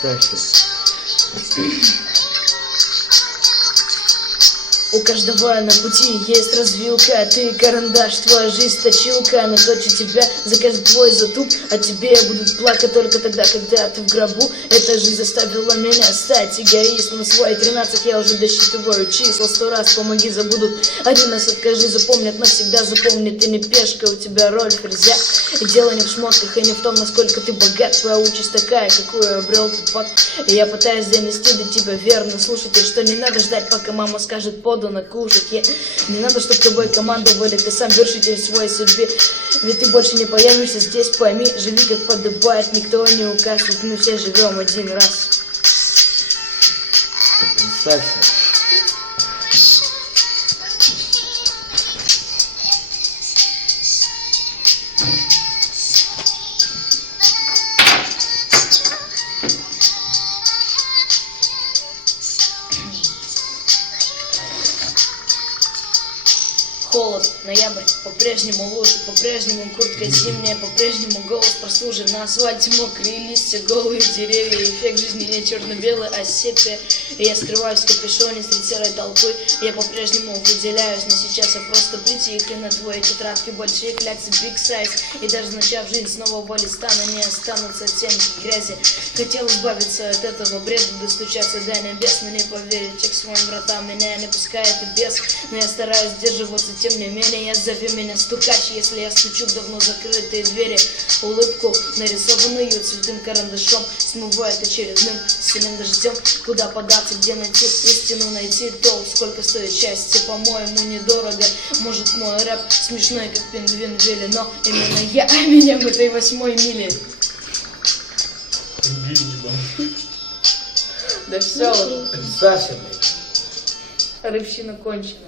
Представься. У каждого на пути есть развилка. Ты карандаш, твоя жизнь точилка. Наточу тебя за каждый твой затуп. А тебе я буду плакать только тогда, когда ты в гробу. Эта жизнь заставила меня стать эгоистом. На свои 13 я уже досчитываю числа. 100 раз помоги, забудут. Один раз откажи, запомнят навсегда. Запомни, ты не пешка, у тебя роль ферзя. И дело не в шмотках и не в том, насколько ты богат. Твоя участь такая, какую обрел тупак. И я пытаюсь донести до тебя верно. Слушайте, что не надо ждать, пока мама скажет подано кушать. Не надо, чтобы тобой командовали, ты сам вершитель своей судьбы. Ведь ты больше не появишься здесь, пойми. Живи как подобает, никто не укажет. Мы все живем один раз. Представься. Холод, ноябрь, по-прежнему лужи, по-прежнему куртка зимняя, по-прежнему голос прослужен. На асфальте мокрые листья, голые деревья, эффект жизни не черно-белый, а сепия. Я скрываюсь в капюшоне среди серой толпы, я по-прежнему выделяюсь, но сейчас я просто притих. И на твоей тетрадке большие кляксы big size. И даже начав жизнь с нового листа, на ней останутся оттенки грязи. Хотел избавиться от этого бреда, достучаться до небес, но не поверить к своим вратам. Меня не пускает и бес, но я стараюсь сдерживаться. Тем не менее, зови меня стукач, если я стучу в давно закрытые двери. Улыбку, нарисованную цветным карандашом, смывает очередным сильным дождем. Куда податься, где найти истину, найти то, сколько стоит счастье, по-моему, недорого. Может, мой рэп смешной, как пингвин Вилли, но именно я, меня в этой 8-й миле. Да все уже. Представься, блядь. Рыбщина кончена.